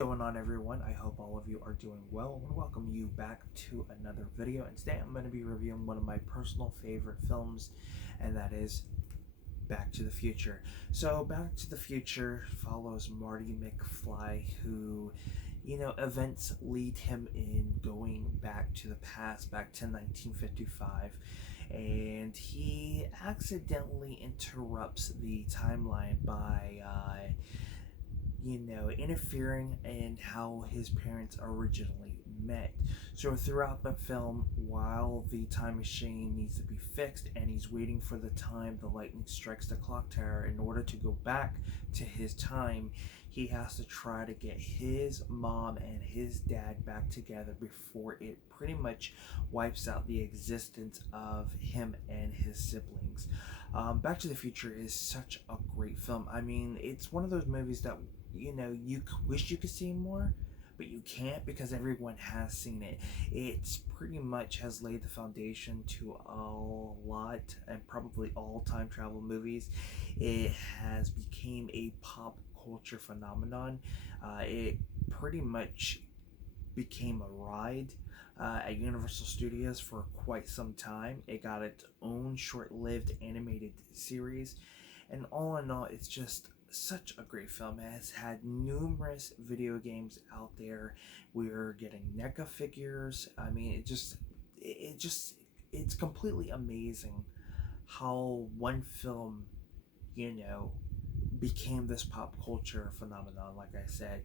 Going on, everyone? I hope all of you are doing well. I want to welcome you back to another video, and today I'm going to be reviewing one of my personal favorite films, and that is Back to the Future. So Back to the Future follows Marty McFly, who events lead him in going back to the past, back to 1955, and he accidentally interrupts the timeline by interfering in how his parents originally met. So throughout the film, while the time machine needs to be fixed and he's waiting for the time the lightning strikes the clock tower in order to go back to his time, he has to try to get his mom and his dad back together before it pretty much wipes out the existence of him and his siblings. Back to the Future is such a great film. I mean, it's one of those movies that you wish you could see more, but you can't because everyone has seen it. It's pretty much has laid the foundation to a lot and probably all time travel movies. It has became a pop culture phenomenon. It pretty much became a ride at Universal Studios for quite some time. It got its own short-lived animated series, and all in all, it's just such a great film. It has had numerous video games out there. We're getting NECA figures. I mean, it's completely amazing how one film, you know, became this pop culture phenomenon. Like I said,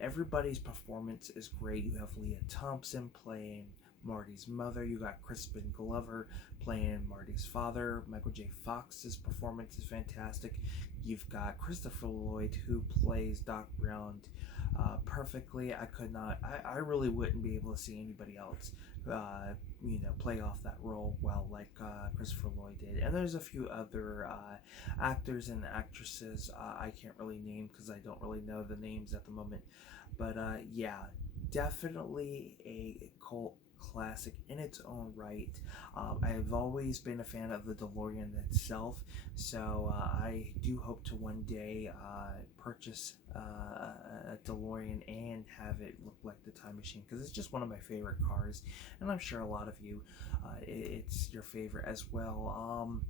everybody's performance is great. You have Leah Thompson playing Marty's mother. You got Crispin Glover playing Marty's father. Michael J. Fox's performance is fantastic. You've got Christopher Lloyd, who plays Doc Brown perfectly. I really wouldn't be able to see anybody else play off that role well like Christopher Lloyd did. And there's a few other actors and actresses I can't really name because I don't really know the names at the moment. But yeah, definitely a cult classic in its own right. I've always been a fan of the DeLorean itself, so I do hope to one day purchase a DeLorean and have it look like the time machine, because it's just one of my favorite cars, and I'm sure a lot of you it's your favorite as well.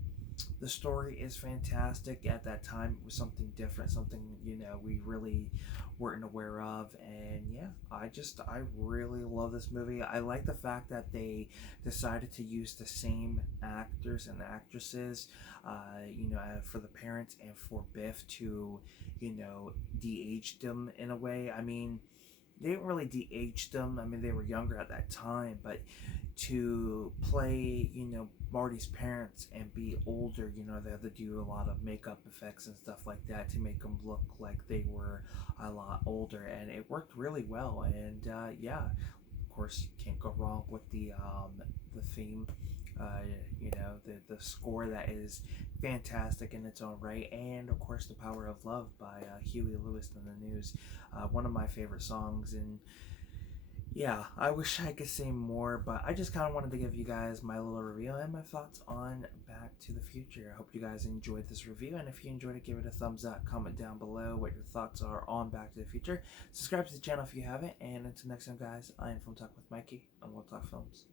The story is fantastic. At that time, it was something different, something we really weren't aware of, and yeah, I really love this movie. I like the fact that they decided to use the same actors and actresses, for the parents and for Biff to, de-age them in a way. I mean, they didn't really de-age them. I mean, they were younger at that time, but to play, Marty's parents and be older, they had to do a lot of makeup effects and stuff like that to make them look like they were a lot older, and it worked really well. And yeah, of course, you can't go wrong with the theme. The score that is fantastic in its own right, and of course the Power of Love by Huey Lewis and the News, one of my favorite songs. And yeah, I wish I could say more, but I just kind of wanted to give you guys my little review and my thoughts on Back to the Future. I hope you guys enjoyed this review, and if you enjoyed it, give it a thumbs up, comment down below what your thoughts are on Back to the Future. Subscribe to the channel if you haven't, and until next time, guys, I am Film Talk with Mikey, and we'll talk films.